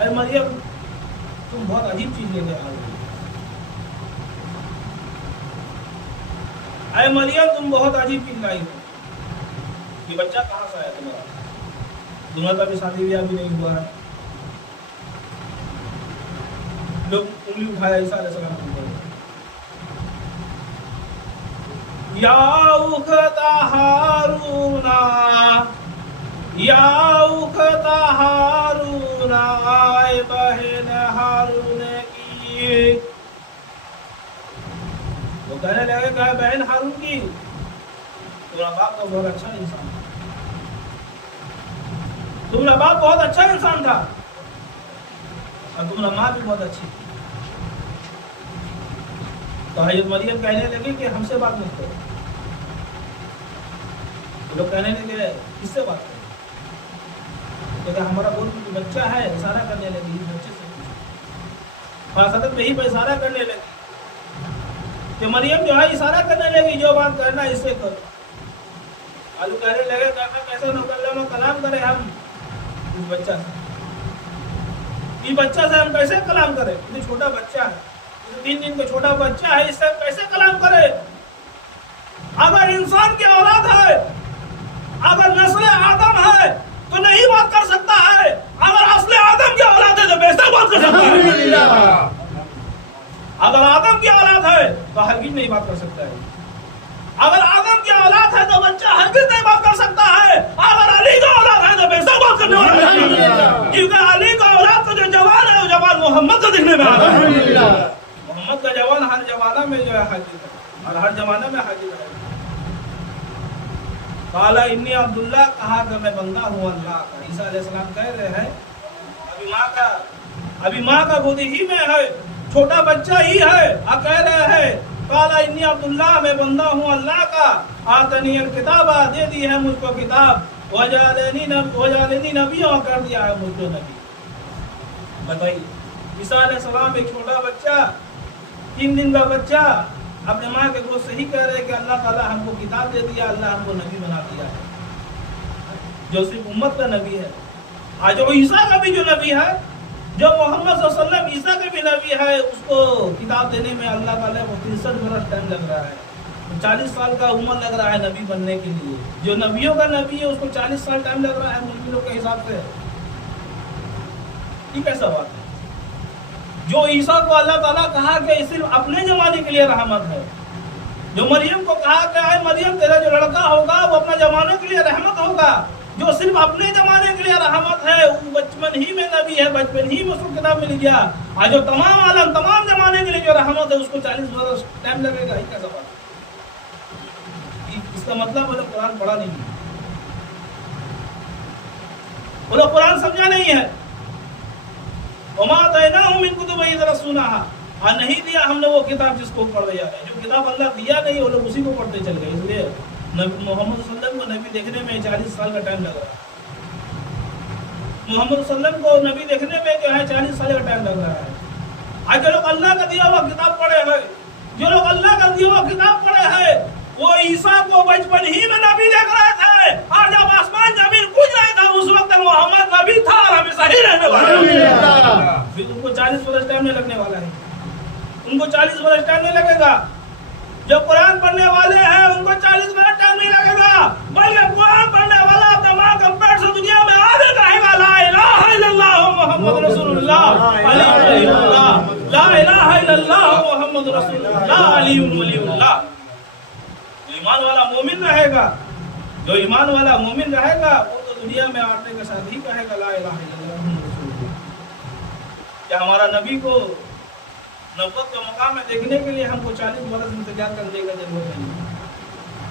اے مریم تم بہت عجیب چیز لے کے آ رہی ہو، اے مریم تم بہت عجیب چیز لائی ہو، یہ بچہ کہاں سے آیا تمہارا؟ تمہارا تو ابھی شادی بیاہ بھی نہیں ہوا ہے۔ لوگ انگلی اٹھایا عیسیٰ علیہ السلام کو، یا اخت ہارون یا اخت ہارون، اے بہن ہارون کی۔ وہ کہنے لگے کہ بہن ہارون کی، تمہارا باپ تو بہت اچھا انسان تھا، تمہارا باپ بہت اچھا انسان تھا اور تمہارا ماں بھی بہت اچھی تھی۔ تو حضرت مریم کہنے لگی کہ ہم سے بات مت کرو۔ لوگ کہنے لگے کس سے بات کرو؟ کہتے ہمارا بہت بچہ ہے، اشارہ کرنے لگی اس بچے سے، فاصلت میں ہی پہ اشارہ کرنے لگی کہ مریم جو ہے اشارہ کرنے لگی جو بات کرنا اس سے کرو۔ آلو کہنے لگے کہ کیسے نہ کلام کرے ہم اس بچہ سے، اس بچہ سے ہم کیسے کلام کرے؟ یہ چھوٹا بچہ ہے، 3 دن کا چھوٹا بچہ ہے، اس سے کیسے کلام کرے؟ اگر انسان کی اولاد ہے، اگر نسل آدم ہے تو نہیں بات کر سکتا ہے، اگر اصل آدم کی اولاد ہے تو بے شک بات کر سکتا ہے۔ اگر آدم کی اولاد ہے تو ہرگز نہیں بات کر سکتا ہے، اگر آدم کی اولاد ہے تو بچہ ہرگز نہیں بات کر سکتا ہے، اگر علی کا اولاد ہے تو بے شک بات کرنے والا ہے، کیونکہ علی کا اولاد کا جو جوان ہے وہ جوان محمد کو دیکھنے میں آتا ہے۔ محمد کا جوان ہر زمانہ میں جو ہے حاضر ہے اور ہر زمانہ میں حاضر ہے۔ قال انی عبداللہ، کہا کہ میں بندہ ہوں اللہ کا۔ عیسیٰ علیہ السلام کہہ رہے ہیں ابھی ماں کا گودی ہی میں ہے، چھوٹا بچہ ہی ہے، کہہ رہے ہیں قال انی عبداللہ، میں بندہ ہوں اللہ کا، آتنی الکتاب، دے دی ہے مجھ کو کتاب، وجعلنی نبی، اور کر دیا ہے مجھ کو نبی۔ بتائیے عیسیٰ علیہ السلام ایک چھوٹا بچہ، 3 دن کا بچہ، اپنے ماں کے گود سے ہی کہہ رہے کہ اللہ تعالیٰ ہم کو کتاب دے دیا، اللہ ہم کو نبی بنا دیا ہے، جو صرف امت کا نبی ہے۔ آج جو عیسیٰ کا بھی جو نبی ہے، جو محمد صلی اللہ علیہ وسلم عیسیٰ کا بھی نبی ہے، اس کو کتاب دینے میں اللہ تعالیٰ کو 63 برس ٹائم لگ رہا ہے، 40 سال کا عمر لگ رہا ہے نبی بننے کے لیے۔ جو نبیوں کا نبی ہے اس کو 40 سال ٹائم لگ رہا ہے مسلم لوگ کے حساب سے، یہ کیسا بات ہے؟ جو عیسیٰ کو اللہ تعالیٰ کہا کہ صرف اپنے زمانے کے لیے رحمت ہے، جو مریم کو کہا کہ اے مریم تیرا جو لڑکا ہوگا وہ اپنا زمانے کے لیے رحمت ہوگا، جو صرف اپنے زمانے کے لیے رحمت ہے، وہ بچپن ہی میں نبی ہے، بچپن ہی میں اس کو کتاب مل گیا، اور جو تمام عالم تمام زمانے کے لیے جو رحمت ہے اس کو 40 برس ٹائم لگے گا۔ یہ کیسا بات ہے؟ اس کا مطلب وہ قرآن پڑھا نہیں ہے، وہ قرآن سمجھا نہیں ہے۔ وما آتیناہم من کتب یدرسونہا، اور نہیں دیا ہم نے وہ کتاب جس کو پڑھے جا رہے ہیں، جو کتاب اللہ دیا نہیں وہ لوگ اسی کو پڑھتے چل گئے، اس لیے محمد صلی اللہ علیہ وسلم کو نبی دیکھنے میں 40 سال کا ٹائم لگ رہا ہے، محمد صلی اللہ علیہ وسلم کو نبی دیکھنے میں جو ہے 40 سال کا ٹائم لگ رہا ہے۔ آج جو لوگ اللہ کا دیا ہوا کتاب پڑھے ہیں، جو لوگ اللہ کا دیا ہوا کتاب پڑھے ہیں، وہ عیسیٰ کو بچپن ہی میں نبی دیکھ رہے تھے، اور جب آسمان زمین کھج رہے تھا اس وقت محمد نبی تھا اور ہمیشہ ہی رہنے والا ہے۔ پھر ان کو 40 برس ٹائم نہیں لگنے والا ہے، ان کو 40 برس ٹائم نہیں لگے گا۔ جو قرآن پڑھنے والے ہیں ان کو 40 برس ٹائم نہیں لگے گا، بلکہ قرآن پڑھنے والا اپنے ماں کا پیٹ سے دنیا میں آگے کہے گا لا الہ الا اللہ محمد رسول اللہ، لا الہ الا اللہ محمد رسول اللہ، علی ولی اللہ۔ جو ایمان والا مومن رہے گا، جو ایمان والا مومن رہے گا، وہ تو دنیا میں آنے کے ساتھ ہی کہے گا لا الہ الا اللہ محمد رسول اللہ۔ کیا ہمارا نبی کو نبوت کے مقام میں دیکھنے کے لیے ہم کو 40 برس انتظار کرنے کا ضرورت نہیں؟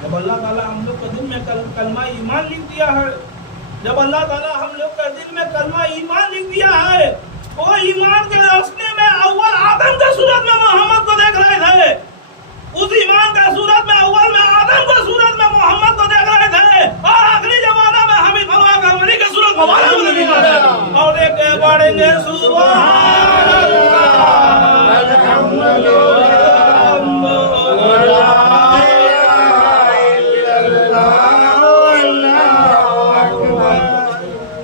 جب اللہ تعالیٰ ہم لوگ کے دل میں کلمہ ایمان لکھ دیا ہے، جب اللہ تعالیٰ ہم لوگ کے دل میں کلمہ ایمان لکھ دیا ہے، وہ ایمان کے روشنی میں اول آدم کے صورت میں محمد کو دیکھ رہے تھے، اس ایمان کا صورت میں اول میں آدم کو صورت میں محمد کو دیکھ رہے تھے، اور آخری زمانہ میں حمید فرما کرمنی کے صورت مبارک کو دیکھ رہے تھے، اور ایک پڑھیں گے سبحان اللہ الحمد للہ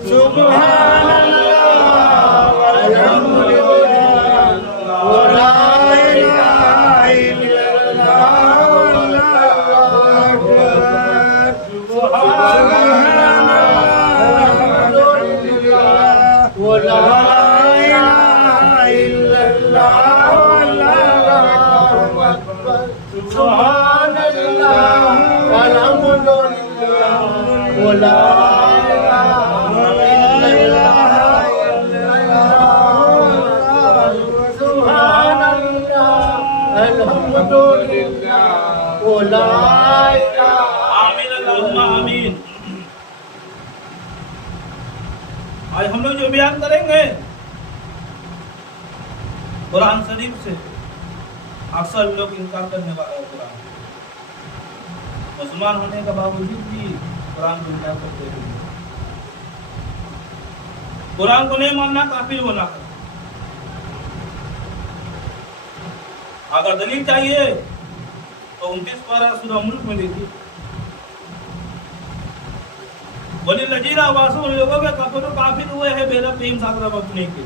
سبحان اللہ سبحان اللہ الحمد للہ لا سبحان اللہ الحمد للہ آمین اللہم آمین. آج ہم لوگ جو بیان کریں گے قرآن شریف سے اکثر لوگ انکار کرنے والا ہے. قرآن مسلمان ہونے کا باوجود بھی قرآن کو انکار کرتے ہیں. قرآن کو نہیں ماننا کافر ہونا ہے. اگر دلیل چاہیے تو 29 پارہ سورہ ملک میں دیکھیے. وَلِلَّذِينَ آبَاسُوا ان لوگوں کے کافر ہوئے ہیں بے رب بہم ساتھ رب اپنے کے.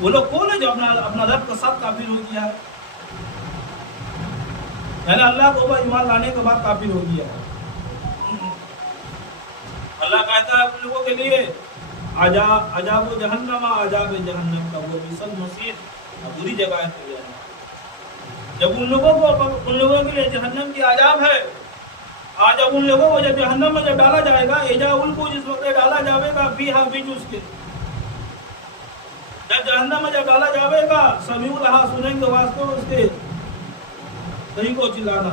وہ لوگ کون ہے جو اپنا رب کے ساتھ کافر ہو گیا ہے؟ یعنی اللہ کو ایمان لانے کے بعد کافر ہو گیا ہے. اللہ کہتا ہے ان لوگوں کے لیے عذاب جہنم عذاب جہنم کا وہ بیسل مسیح بری جگہ ہے. جب ان لوگوں کے لیے جہنم کی عذاب ہے، آج اب ان لوگوں کو جب جہنم میں جب ڈالا جائے گا، ایجا ان کو جس وقت ڈالا جاوے گا فیہا بیچ اس کے، جب جہنم میں جب ڈالا جاوے گا سمیع لہا سنیں گے واسطے اس کے صحیح کو چلانا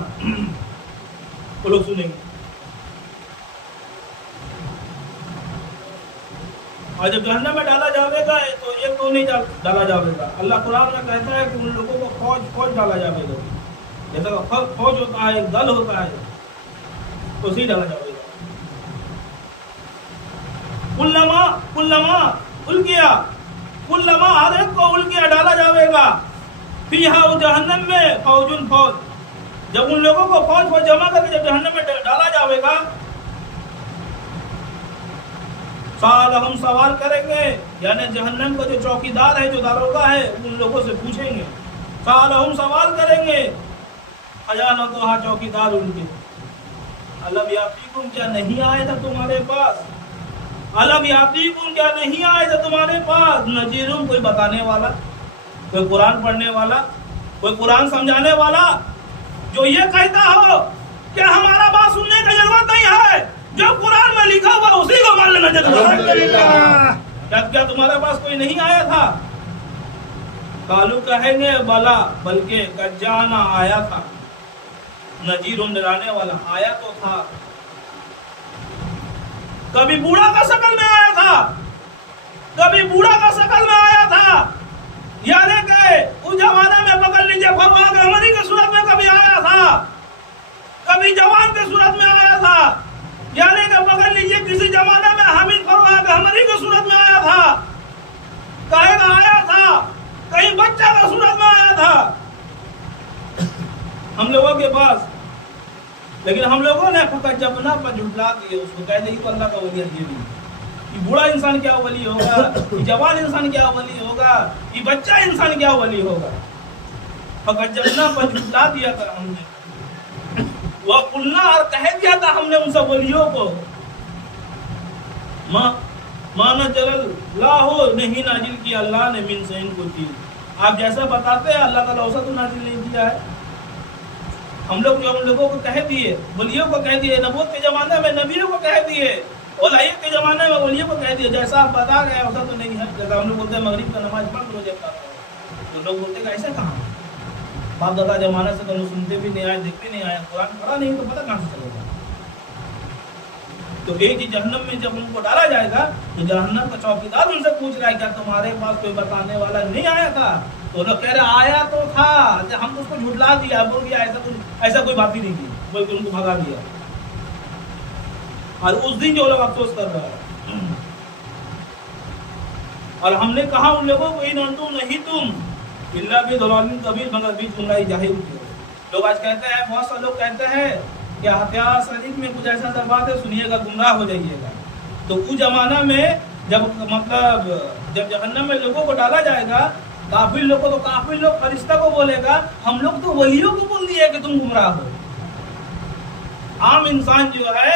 وہ لوگ سنیں گے. اور جب جہنم میں ڈالا جاوے گا تو ایک تو نہیں ڈالا جاوے گا. اللہ قرآن میں کہتا ہے کہ ان لوگوں کو فوج ڈالا جاوے گا. جیسا فوج ہوتا ہے، ایک دل ہوتا ہے، اسی ڈالا جاوے گا. کلما ہر ایک کو الکیا ڈالا جاوے گا فیہا جہنم میں فوجن فوج. جب ان لوگوں کو فوج جمع کر کے جب جہنم میں ڈالا جاوے گا سالہم سوال کریں گے، یعنی جہنم کا جو چوکیدار ہے، جو داروغہ ہے، ان لوگوں سے پوچھیں گے. سالہم سوال کریں گے خزانتہا چوکیدار ان کے، الم یاتیکم کیا نہیں آئے تھا تمہارے پاس، الم یاتیکم کیا نہیں آئے تھا تمہارے پاس نذیرun کوئی بتانے والا، کوئی قرآن پڑھنے والا، کوئی قرآن سمجھانے والا جو یہ کہتا ہو کہ ہمارا بات سننے کی ضرورت نہیں ہے، جو قرآن میں لکھا ہوا اسی کو مان لینا چاہیے. کیا تمہارے پاس کوئی نہیں آیا تھا؟ قالو کہیں گے بلا، بلکہ قد جانا آیا تھا، نذیرun ڈرانے والا آیا تو تھا. کبھی بوڑھا کا شکل میں آیا تھا، کبھی بوڑھا کا شکل میں آیا تھا، یعنی کہ اس زمانے میں پکڑ لیجیے فرما کے ہماری کی صورت میں کبھی آیا تھا، کبھی جوان کی صورت میں آیا تھا، یعنی کہ پکڑ لیجیے کسی زمانے میں حمید فرما کے ہماری کی صورت میں آیا تھا، کہے گا آیا تھا، کہیں بچہ کا صورت میں آیا تھا ہم لوگوں کے پاس. لیکن ہم لوگوں نے فقط جبنا پر جھٹلا دیے اس کو، کہہ دے تو اللہ کا ولی ہے. یہ بھی یہ بوڑھا انسان کیا ولی ہوگا، یہ جوان انسان کیا ولی ہوگا، یہ بچہ انسان کیا ولی ہوگا. فقط جبنا پر جھٹلا دیا تھا ہم نے، وہ قلنا اور کہہ دیا تھا ہم نے ان سب ولیوں کو مانا جلل لاہو نہیں نازل کیا اللہ نے من سے ان کو چیز. آپ جیسا بتاتے ہیں اللہ تعالیٰ ویسا تو نازل نہیں کیا ہے. ہم لوگ جو ہم لوگوں کو کہہ دیے، ولیوں کو کہہ دیے، نبوت کے زمانے میں نبیوں کو کہہ دیے، اولائیت کے زمانے میں ولیوں کو کہہ دیے، جیسا آپ بتا گئے ویسا تو نہیں ہے. جیسا ہم لوگ بولتے ہیں مغرب کا نماز پڑھ لو جب تو لوگ بولتے ہیں ایسا کہاں، باپ دادا زمانے سے تو لوگ سنتے بھی نہیں آئے، دیکھتے نہیں آئے، قرآن پڑھا نہیں تو پتہ کہاں سے چلے گا. تو ایک ہی جہنم میں جب ان کو ڈالا جائے گا تو جہنم کا چوکیدار ان سے پوچھ رہا ہے کیا تمہارے پاس کوئی بتانے والا نہیں آیا تھا؟ تو لوگ کہہ رہے آیا تو تھا، ہم تو اس کو جھٹلا دیا، بول دیا ایسا کوئی بات ہی نہیں کی، بلکہ ان کو بھگا دیا. اور اس دن جو لوگ افسوس کر رہا ہے. اور ہم نے کہا ان لوگوں کو ان انتم نہیں تم الا فی ضلال کبیر، مگر بھی گمراہی ظاہر کی. لوگ آج کہتے ہیں، بہت سے لوگ کہتے ہیں کہ ہتھیار شریف میں کچھ ایسا سا بات ہے سنیے گا گمراہ ہو جائیے گا. تو اس زمانہ میں جب مطلب جب جہنم میں لوگوں کو ڈالا جائے گا کافر لوگ کو، تو کافر لوگ فرشتہ کو بولے گا ہم لوگ تو ولیوں کو بول دیا کہ تم گمراہ ہو. عام انسان جو ہے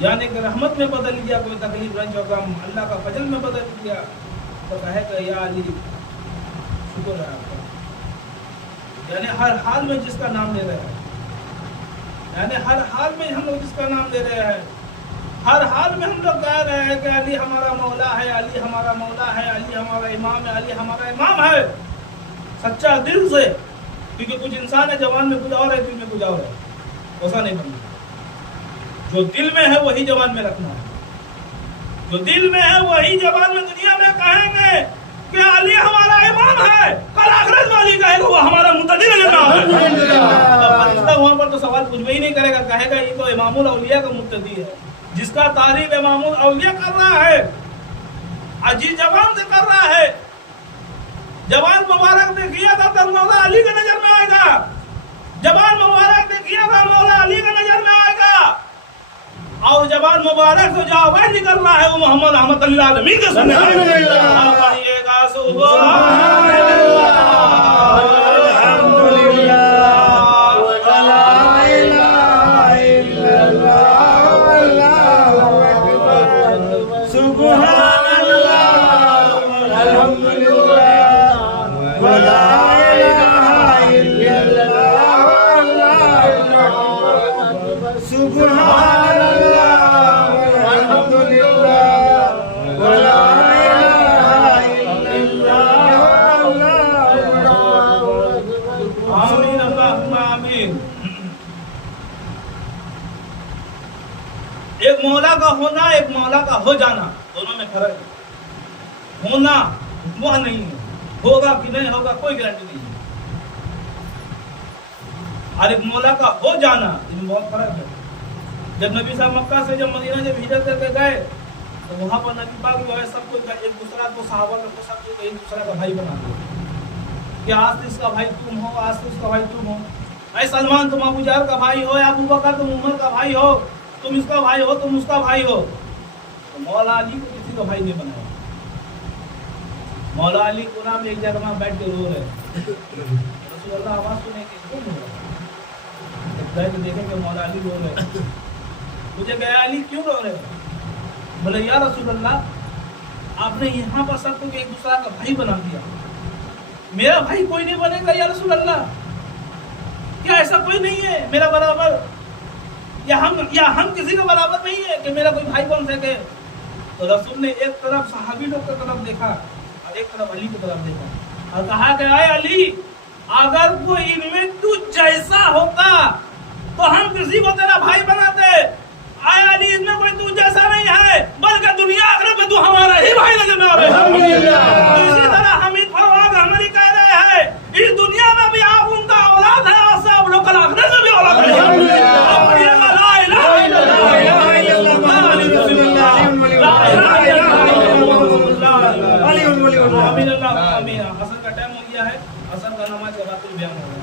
یعنی کہ رحمت میں بدل لیا، کوئی تکلیف رنج و غم اللہ کا فضل میں بدل لیا، تو کہے کہ یا علی شکر ہے آپ کا. یعنی ہر حال میں جس کا نام لے رہے ہیں، یعنی ہر حال میں ہم لوگ جس کا نام لے رہے ہیں، ہر حال میں ہم لوگ کہہ رہے ہیں کہ علی ہمارا مولا ہے، علی ہمارا مولا ہے، علی ہمارا امام ہے، علی ہمارا امام ہے، سچا دل سے. کیونکہ کچھ انسان ہے زبان میں کچھ اور ہے، دل میں کچھ اور ہے. ایسا نہیں بننا. جو دل میں ہے وہی زبان میں رکھنا ہے. جو دل میں ہے وہی زبان میں دنیا میں کہیں گے کہ علی ہمارا امام ہے، کل آخرت میں علی کہے گا وہ ہمارا مقتدی امام ہے. فرشتہ وہاں پر تو سوال کچھ بھی نہیں کرے گا، کہے گا یہ تو امام الاولیاء کا مقتدی ہے، جس کا تعریف امام الاولیاء کر رہا ہے، عجیب زبان سے کر رہا ہے. زبان مبارک دیکھیے گا تو مولا علی کا نظر میں آئے گا. زبان مبارک دیکھیے گا مولا علی کا نظر میں آئے گا. اور زبان مبارک سے جو آواز نکل رہا ہے وہ محمد رحمت اللہ عالمین کے سننے پڑھیے گا سبحان اللہ الحمدللہ ولا الہ الا اللہ واللہ اکبر سبحان اللہ الحمدللہ ولا الہ الا اللہ واللہ اکبر سبحان ایک مولا کا ہونا ایک مولا کا ہو جانا دونوں میں فرق ہے. ہونا وہ نہیں ہے، ہوگا کہ نہیں ہوگا کوئی گارنٹی نہیں ہے. اور ایک مولا کا ہو جانا اس میں بہت فرق ہے. جب نبی صاحب مکہ سے جب مدینہ جب ہجرت کر کے گئے تو وہاں پر نبی پاک جو ہے سب کو ایک دوسرا کو صحابہ کو سب کو ایک دوسرا کا بھائی بنا دیا کہ آج اس کا بھائی تم ہو، آج اس کا بھائی تم ہو. اے سلمان تم ابو جہل کا بھائی ہو، ابو بکر تم عمر کا بھائی ہو، تم اس کا بھائی ہو، تم اس کا بھائی ہو. تو مولا علی کو کسی کا بھائی نہیں بنایا. مولا علی کو نام ایک جگہ میں بیٹھ کے رو رہے رسول اللہ آواز سنے کہ کیوں رو رہے؟ دیکھیں کہ مولا علی رو رہے. مجھے گیا علی کیوں رو رہے؟ بولے یا رسول اللہ آپ نے یہاں پر سب کو ایک دوسرا کا بھائی بنا دیا، میرا بھائی کوئی نہیں بنے گا یا رسول اللہ؟ کیا ایسا کوئی نہیں ہے میرا برابر، یا ہم کسی کا برابر نہیں ہے کہ میرا کوئی بھائی بن سکے؟ تو رسول نے ایک طرف صحابی لوگ کی طرف دیکھا اور ایک طرف علی کی طرف دیکھا اور کہا کہ اے علی اگر کوئی ان میں تو جیسا ہوتا تو ہم کسی کو تیرا بھائی بناتے. اے علی اس میں کوئی تو جیسا نہیں ہے بلکہ دنیا آخرت میں تو ہمارا ہی بھائی نظر میں آوے. اسی طرح حمید فروغ ہماری کہہ رہے ہیں اس دنیا میں بھی آپ ان کا اولاد ہے اور آپ لوگ کل آخرت میں بھی اولاد ہے. آپ پڑھیے گا لا الہ الا اللہ لا الہ الا اللہ علی رسول اللہ لا الہ الا اللہ علی ولی اللہ آمین اللہ آمین. عصر کا ٹائم ہو گیا ہے، عصر کا نماز کے بعد بیان ہوگا.